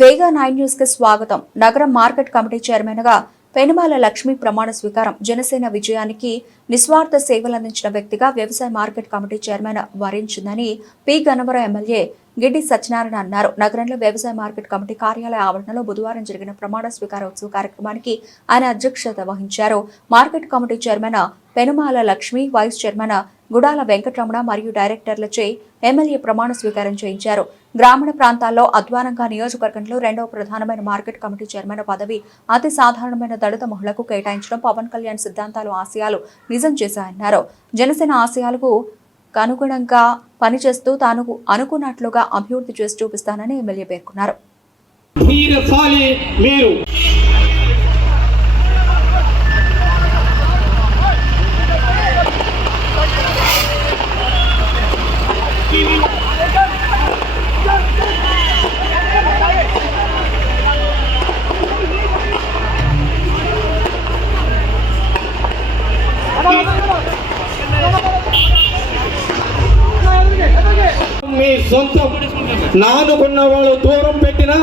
వేగా nine న్యూస్కి స్వాగతం. నగరం మార్కెట్ కమిటీ చైర్మన్గా పెనుమాల లక్ష్మి ప్రమాణ స్వీకారం. జనసేన విజయానికి నిస్వార్థ సేవలందించిన వ్యక్తిగా వ్యవసాయ మార్కెట్ కమిటీ చైర్మన్ వరించిందని పి. గన్నవరం ఎమ్మెల్యే గిడ్డి సత్యనారాయణ అన్నారు. నగరంలో వ్యవసాయ మార్కెట్ కమిటీ కార్యాలయ ఆవరణలో బుధవారం జరిగిన ప్రమాణ స్వీకారోత్సవ కార్యక్రమానికి ఆయన అధ్యక్షత వహించారు. Market committee chairman Penumala Lakshmi vice chairman Gudala Venkataramana మరియు డైరెక్టర్లచే ఎమ్మెల్యే ప్రమాణ స్వీకారం చేయించారు. గ్రామీణ ప్రాంతాల్లో అధ్వానంగా నియోజకవర్గంలో రెండవ ప్రధానమైన మార్కెట్ కమిటీ చైర్మన్ పదవి అతి సాధారణమైన దళిత మహిళకు కేటాయించడం పవన్ కళ్యాణ్ సిద్ధాంతాలు ఆశయాలు నిజం చేశాయన్నారు. జనసేన ఆశయాలకు అనుగుణంగా పనిచేస్తూ తాను అనుకున్నట్లుగా అభివృద్ధి చేసి చూపిస్తానని ఎమ్మెల్యే పేర్కొన్నారు. మీ సొంతం. నానుకున్న వాళ్ళు దూరం పెట్టిన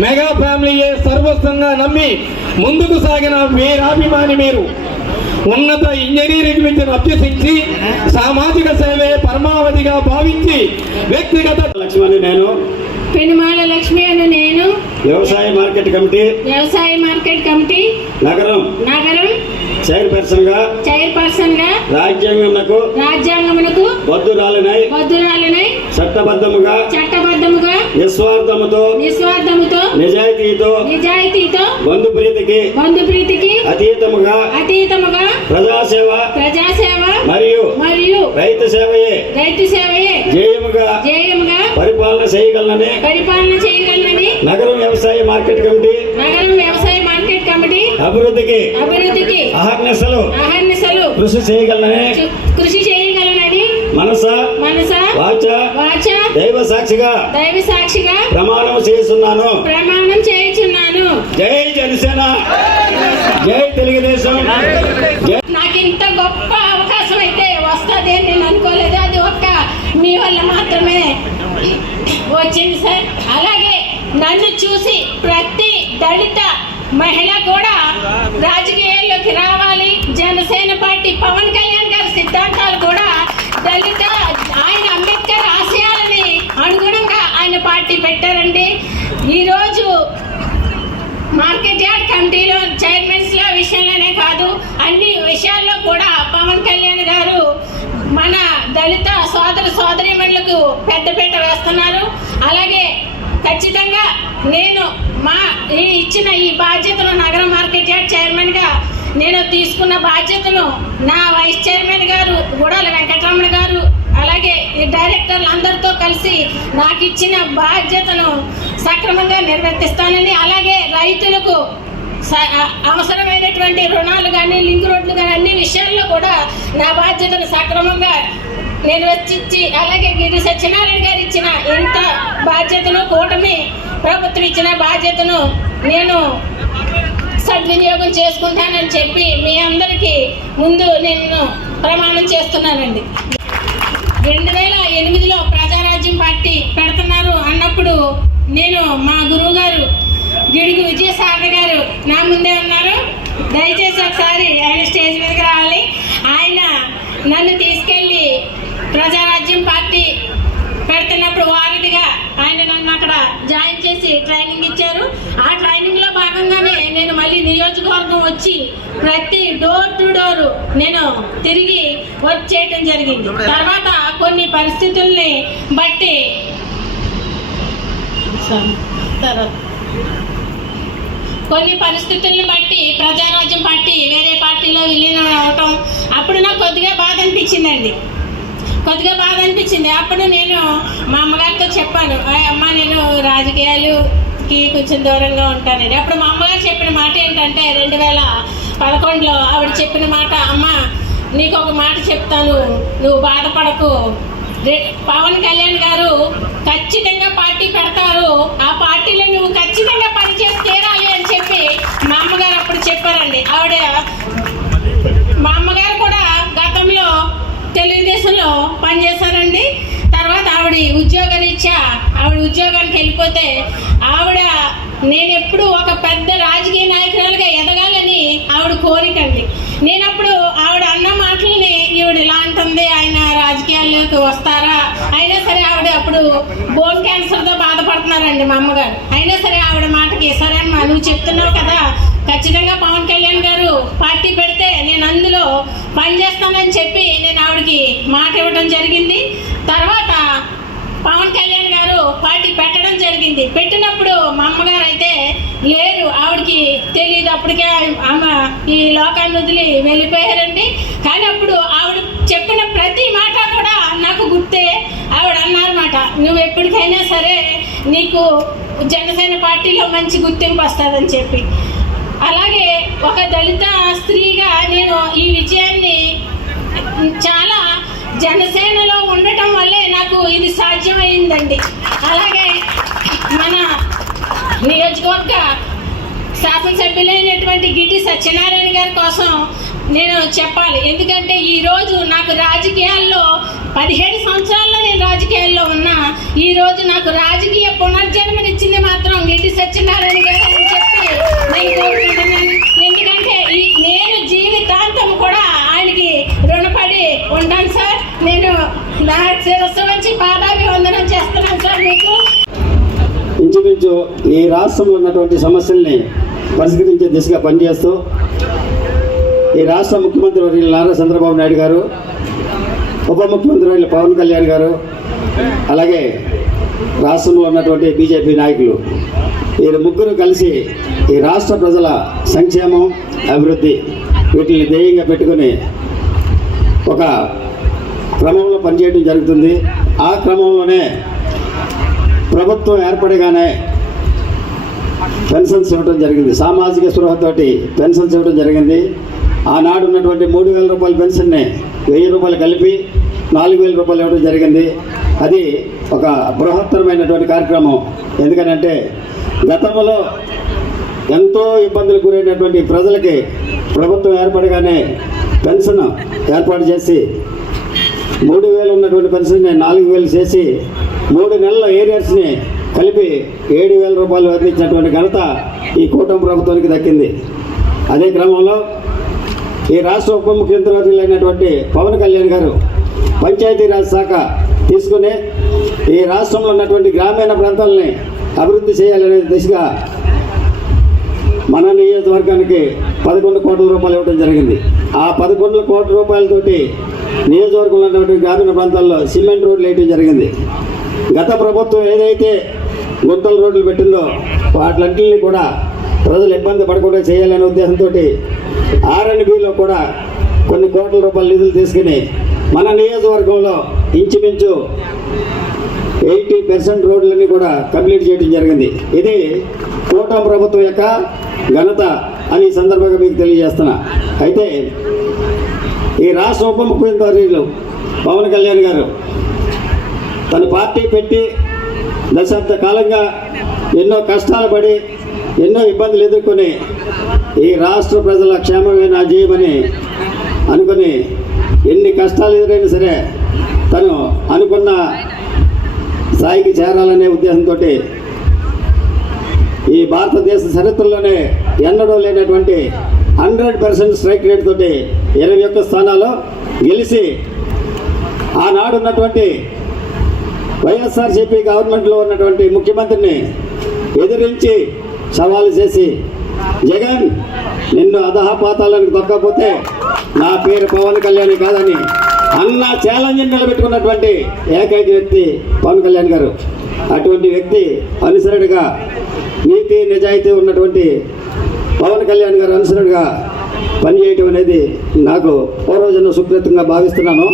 మెగా ఫ్యామిలీయే సర్వస్వంగా నమ్మి ముందుకు సాగిన వీరాభిమాని మీరు. ఉన్నత ఇంజనీరింగ్ విద్యను అభ్యసించి సామాజిక సేవే పరమావధిగా భావించి వ్యక్తిగత లక్ష్మణి నేను. పెనుమాల లక్ష్మి అను నేను. వ్యవసాయ మార్కెట్ కమిటీ. వ్యవసాయ మార్కెట్ కమిటీ. నగరం. నగరం. చైర్పర్సన్గా చైర్పర్సన్గా రాజ్యాంగంకు రాజ్యాంగమునకు. బద్దురాలినై. బద్దురాలనై. చట్టబద్ధముగా చట్టబద్ధముగా నిస్వార్థముతో నిస్వార్థముతో నిజాయితీతో నిజాయితీతో బంధు ప్రీతికి బంధు ప్రీతికి అతీతముగా అతీతముగా ప్రజాసేవ ప్రజాసేవ మరియు మరియు రైతు సేవయే రైతు సేవయే జేయముగా జేయముగా పరిపాలన చేయగలనని పరిపాలన చేయగలనని నగరం వ్యవసాయ మార్కెట్ కమిటీ నగరం వ్యవసాయ మార్కెట్ కమిటీ అభివృద్ధికి అభివృద్ధికి అహర్నిశలు అహర్నిశలు కృషి చేయగలనని కృషి చేయగలనని మనస? మనస? వాచ? వాచ? దైవ సాక్షిగా? దైవ సాక్షిగా? ప్రమాణం చేస్తున్నాను ప్రమాణం చేయుచున్నాను. జై జనసేన. జై తెలుగుదేశం. నాకు ఇంత గొప్ప అవకాశం అయితే వస్తుంది అని నేను అనుకోలేదు. అది ఒక్క మీ వల్ల మాత్రమే వచ్చింది సార్. అలాగే నన్ను చూసి ప్రతి దళిత మహిళ కూడా రాజకీయాల్లోకి రావాలి. జనసేన పార్టీ పవన్ కళ్యాణ్ గారి సిద్ధాంతాలు కూడా దళిత ఆయన అంబేద్కర్ ఆశయాలని అనుగుణంగా ఆయన పార్టీ పెట్టారండి. ఈరోజు మార్కెట్ యార్డ్ కమిటీలో చైర్మన్స్లో విషయంలోనే కాదు అన్ని విషయాల్లో కూడా పవన్ కళ్యాణ్ గారు మన దళిత సోదర సోదరిమణులకు పెద్దపీట వేస్తున్నారు. అలాగే ఖచ్చితంగా నేను మా ఈ ఇచ్చిన ఈ బాధ్యతను నగర మార్కెట్ యార్డ్ చైర్మన్గా నేను తీసుకున్న బాధ్యతను నా వైస్ చైర్మన్ గారు గుడాల వెంకటరమణ గారు అలాగే ఈ డైరెక్టర్లు అందరితో కలిసి నాకు ఇచ్చిన బాధ్యతను సక్రమంగా నిర్వర్తిస్తానని అలాగే రైతులకు స- అవసరమైనటువంటి రుణాలు కానీ లింక్ రోడ్లు కానీ అన్ని విషయాల్లో కూడా నా బాధ్యతను సక్రమంగా నిర్వర్తించి అలాగే గిరి సత్యనారాయణ గారు ఇచ్చిన ఇంత బాధ్యతను కూటమి ప్రభుత్వం ఇచ్చిన బాధ్యతను నేను సద్వినియోగం చేసుకుంటానని చెప్పి మీ అందరికీ ముందు నేను ప్రమాణం చేస్తున్నానండి. రెండు వేల ఎనిమిదిలో ప్రజారాజ్యం పార్టీ పెడుతున్నారు అన్నప్పుడు నేను మా గురువు గారు గిడుగు విజయసాగర్ గారు నా ముందే ఉన్నారు. దయచేసి ఒకసారి ఆయన స్టేజ్ మీదకి రావాలి. ఆయన నన్ను తీసుకెళ్ళి ప్రజారాజ్యం పార్టీ పెడుతున్నప్పుడు వారిదిగా ఆయన నన్ను అక్కడ జాయిన్ చేసి ట్రైనింగ్ ఇచ్చారు. ఆ ట్రైనింగ్లో భాగంగా నేను మళ్ళీ నియోజకవర్గం వచ్చి ప్రతి డోర్ టు డోర్ నేను తిరిగి వర్క్ చేయటం జరిగింది తర్వాత కొన్ని పరిస్థితుల్ని బట్టి తర్వాత. కొన్ని పరిస్థితుల్ని బట్టి ప్రజారాజ్యం పార్టీ వేరే పార్టీలో విలీనం అవటం అప్పుడు నాకు కొద్దిగా బాధ అనిపించిందండి. కొద్దిగా బాధ అనిపించింది. అప్పుడు నేను మా అమ్మగారితో చెప్పాను "ఆ, అమ్మ నేను కి కొంచెం దూరంగా ఉంటానండి. అప్పుడు మా అమ్మగారు చెప్పిన మాట ఏంటంటే రెండు వేల పదకొండులో ఆవిడ చెప్పిన మాట అమ్మ నీకు ఒక మాట చెప్తాను. నువ్వు బాధపడకు. పవన్ కళ్యాణ్ గారు ఖచ్చితంగా పార్టీ పెడతారు. ఆ పార్టీలో నువ్వు ఖచ్చితంగా పనిచేసి తీరాలి అని చెప్పి మా అమ్మగారు అప్పుడు చెప్పారండి. ఆవిడ మా అమ్మగారు కూడా గతంలో తెలుగుదేశంలో పనిచేశారండి. తర్వాత ఆవిడ ఉద్యోగరీత్యా ఆవిడ ఉద్యోగానికి వెళ్ళిపోతే ఎప్పుడు ఒక పెద్ద రాజకీయ నాయకురాలుగా ఎదగాలని ఆవిడ కోరికండి. నేనప్పుడు ఆవిడ అన్న మాటల్ని ఈవిడ ఇలా ఉంది ఆయన రాజకీయాల్లోకి వస్తారా? అయినా సరే ఆవిడ అప్పుడు బోన్ క్యాన్సర్తో బాధపడుతున్నారండి మా అమ్మగారు. అయినా సరే ఆవిడ మాటకి సరే అమ్మా నువ్వు చెప్తున్నావు కదా ఖచ్చితంగా పవన్ కళ్యాణ్ గారు పార్టీ పెడితే నేను అందులో పనిచేస్తానని చెప్పి నేను ఆవిడకి మాట ఇవ్వడం జరిగింది. తర్వాత పవన్ కళ్యాణ్ పార్టీ పెట్టడం జరిగింది. పెట్టినప్పుడు మా అమ్మగారు అయితే లేరు. ఆవిడకి తెలియదు అప్పటికే ఆమె ఈ లోకాన్ని వదిలి వెళ్ళిపోయారండి. కానీ అప్పుడు ఆవిడ చెప్పిన ప్రతి మాట కూడా నాకు గుర్తే. ఆవిడ అన్నారన్నమాట నువ్వు ఎప్పటికైనా సరే నీకు జనసేన పార్టీలో మంచి గుర్తింపు వస్తుందని చెప్పి. అలాగే ఒక దళిత స్త్రీగా నేను ఈ విజయాన్ని చాలా జనసేనలో ఉండటం నాకు ఇది సాధ్యమైందండి. అలాగే మన నియోజకవర్గ శాసనసభ్యులైనటువంటి గిటి సత్యనారాయణ గారి కోసం నేను చెప్పాలి. ఎందుకంటే ఈరోజు నాకు రాజకీయాల్లో పదిహేడు సంవత్సరాల్లో నేను రాజకీయాల్లో ఉన్నా ఈరోజు నాకు రాజకీయ పునర్జన్మనిచ్చింది మాత్రం గిటి సత్యనారాయణ గారు అని చెప్పి నేను కోరుకుంటున్నాను. ఎందుకంటే ఈ నేను జీవితాంతం కూడా ఆయనకి రుణపడి ఉంటాను సార్. నేను నా శిరస్సు పాదాభివందనం చేస్తున్నాను సార్ మీకు. ఇంచుమించు ఈ రాష్ట్రంలో ఉన్నటువంటి సమస్యల్ని పరిష్కరించే దిశగా పనిచేస్తూ ఈ రాష్ట్ర ముఖ్యమంత్రి వర్యులు నారా చంద్రబాబు నాయుడు గారు ఉప ముఖ్యమంత్రి వర్యులు పవన్ కళ్యాణ్ గారు అలాగే రాష్ట్రంలో ఉన్నటువంటి బీజేపీ నాయకులు. వీరు ముగ్గురు కలిసి ఈ రాష్ట్ర ప్రజల సంక్షేమం అభివృద్ధి వీటిని ధ్యేయంగా పెట్టుకుని ఒక క్రమంలో పనిచేయడం జరుగుతుంది. ఆ క్రమంలోనే ప్రభుత్వం ఏర్పడగానే పెన్షన్స్ ఇవ్వడం జరిగింది. సామాజిక స్పృహతోటి పెన్షన్స్ ఇవ్వడం జరిగింది. ఆనాడు ఉన్నటువంటి మూడు వేల రూపాయల పెన్షన్ని వెయ్యి రూపాయలు కలిపి నాలుగు వేల రూపాయలు ఇవ్వడం జరిగింది. అది ఒక బృహత్తరమైనటువంటి కార్యక్రమం. ఎందుకనంటే గతంలో ఎంతో ఇబ్బందులు గురైనటువంటి ప్రజలకి ప్రభుత్వం ఏర్పడగానే పెన్షన్ ఏర్పాటు చేసి మూడు వేలు ఉన్నటువంటి పెన్షన్ని నాలుగు వేలు చేసి మూడు నెలల ఏరియర్స్ని కలిపి ఏడు వేల రూపాయలు అందించినటువంటి ఘనత ఈ కూటమి ప్రభుత్వానికి దక్కింది. అదే క్రమంలో ఈ రాష్ట్ర ఉప ముఖ్యమంత్రి పవన్ కళ్యాణ్ గారు పంచాయతీరాజ్ శాఖ తీసుకుని ఈ రాష్ట్రంలో ఉన్నటువంటి గ్రామీణ ప్రాంతాలని అభివృద్ధి చేయాలనే దిశగా మన నియోజకవర్గానికి పదకొండు కోట్ల రూపాయలు ఇవ్వడం జరిగింది. ఆ పదకొండు కోట్ల రూపాయలతోటి నియోజకవర్గంలో ఉన్నటువంటి గ్రామీణ ప్రాంతాల్లో సిమెంట్ రోడ్లు వేయడం జరిగింది. గత ప్రభుత్వం ఏదైతే గుంతల రోడ్లు పెట్టిందో వాటిలన్నింటినీ కూడా ప్రజలు ఇబ్బంది పడకుండా చేయాలనే ఉద్దేశంతో ఆర్ఎన్బిలో కూడా కొన్ని కోట్ల రూపాయల నిధులు తీసుకుని మన నియోజకవర్గంలో ఇంచుమించు ఎయిటీ పర్సెంట్ రోడ్లన్నీ కూడా కంప్లీట్ చేయడం జరిగింది. ఇది కూటమి ప్రభుత్వం యొక్క ఘనత అని సందర్భంగా మీకు తెలియజేస్తున్నా. అయితే ఈ రాష్ట్ర ఉప ముఖ్యమంత్రులు పవన్ కళ్యాణ్ గారు తన పార్టీ పెట్టి దశాబ్ద కాలంగా ఎన్నో కష్టాలు పడి ఎన్నో ఇబ్బందులు ఎదుర్కొని ఈ రాష్ట్ర ప్రజల క్షేమమే నా జీవమని అనుకుని ఎన్ని కష్టాలు ఎదురైనా సరే తను అనుకున్న స్థాయికి చేరాలనే ఉద్దేశంతో ఈ భారతదేశ చరిత్రలోనే ఎన్నడూ లేనటువంటి హండ్రెడ్ పర్సెంట్ స్ట్రైక్ రేట్ తోటి ఇరవై ఒక్క స్థానాలు గెలిచి ఆనాడు ఉన్నటువంటి వైఎస్ఆర్సీపీ గవర్నమెంట్లో ఉన్నటువంటి ముఖ్యమంత్రిని ఎదిరించి సవాలు చేసి జగన్ నిన్ను అధహపాతాలను తొక్కపోతే నా పేరు పవన్ కళ్యాణ్ కాదని అన్న ఛాలెంజ్ నిలబెట్టుకున్నటువంటి ఏకైక వ్యక్తి పవన్ కళ్యాణ్ గారు. అటువంటి వ్యక్తి అనుసరుడిగా నీతి నిజాయితీ ఉన్నటువంటి పవన్ కళ్యాణ్ గారు అనుసరుడుగా పనిచేయటం అనేది నాకు పూర్వజన్మ సుకృతంగా భావిస్తున్నాను.